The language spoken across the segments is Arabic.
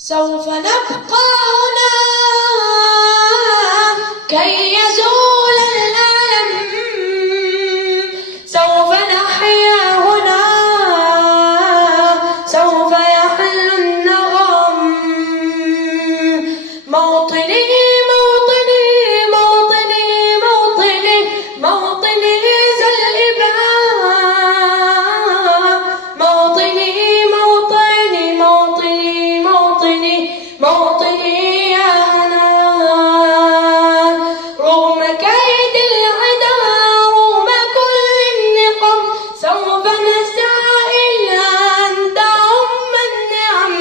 سوف نبقى هنا كي يزول الألم، سوف نحيا هنا، سوف يحل النغم. موطني موطني موطني موطني موطني ذا الإبهام، موطني موطني موطني موطني موطني يا هنا. رغم كيد العدا، رغم كل النقم، سوف نسعى إلى أن تعم النعم،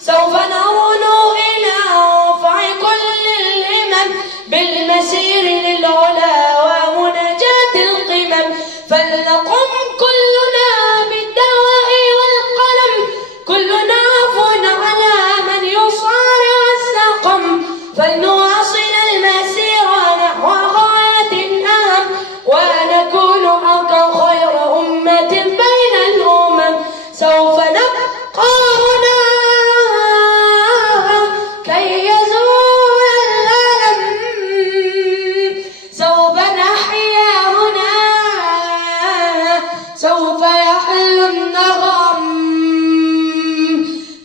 سوف نرنو إلى رفع كل الهمم، بالمسير للعلا ومناجاة القمم. فلنقم كلنا بالدواء والقلم، كلنا عفو على من يصارع السقم، فلنواصل المسير نحو غاية أهم، ونكون حقا خير أمة بين الأمم. سوف نبقى هنا كي يزول الألم، سوف نحيا هنا، سوف يحل النغم.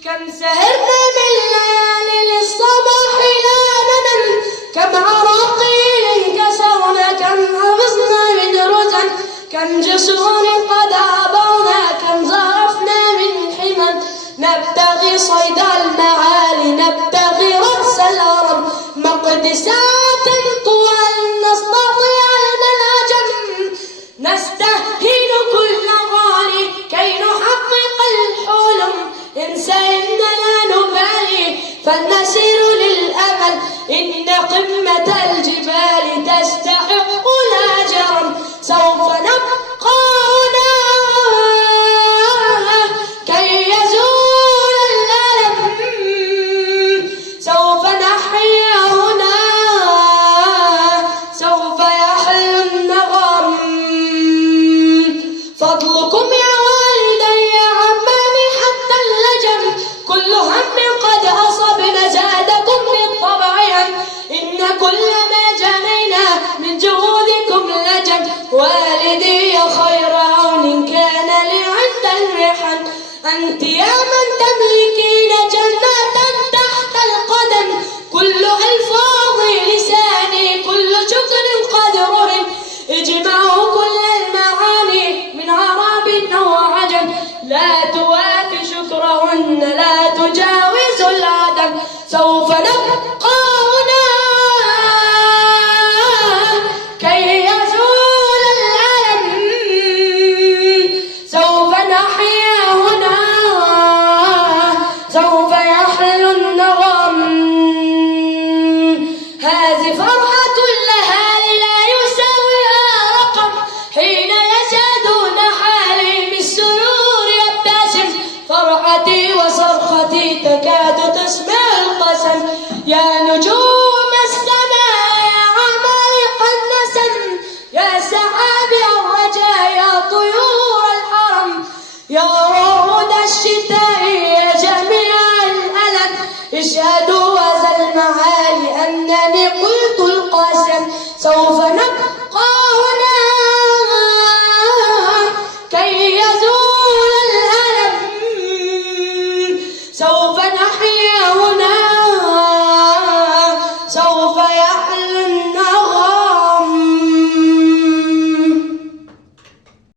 كم سهرنا من ليالي للصباح لا ننم، كم عراقيل كسرنا، كم حفظنا من رزن، كم جسور قد عبرنا، كم زرفنا من حمم. نبتغي صيد المعالي، نبتغي رأس الهرم، مقدسات طوال نستطيع النجم. نستهين كل غالي كي نحقق الحلم، انسى إن لا نبالي فلنسير للأمل، إن قمة الجبال تستحق الأجر. سوف نبقى هنا كي يزول الألم، سوف نحيا هنا، سوف يحل النغم. فضلكم يا والدي يا عمامي حتى اللجم، كل هم قد أصبنا زادكم بالطبع هم، إن كل ما جنينا من جهودكم لجم. والدي يا خير عون كان لي عند الرحل، أنت يا من تملكين جنات تحت القدم. كل ألفاظ لساني كل شكر قدرهم، اجمعوا كل المعاني من عرب أو عجم، لا توافي شكرهن لا تجاوز العدم. سوف نبقى هنا كي يزول الألم، سوف نحيا هنا، سوف يحل النغم. هذه فرحة الليالي لا يساويها رقم، حين يشهدون حالي بالسرور يبتسم، فرحتي وصرختي تكاد تسمع القسم. يا نجوم السماء يا عمالقة النسم، يا سحابي الرجاء يا طيور الحرم، يا ورود الشتاء يا جميع الألم، اشهدوا هذا المعالي أنني قلت القسم. سوف نبقى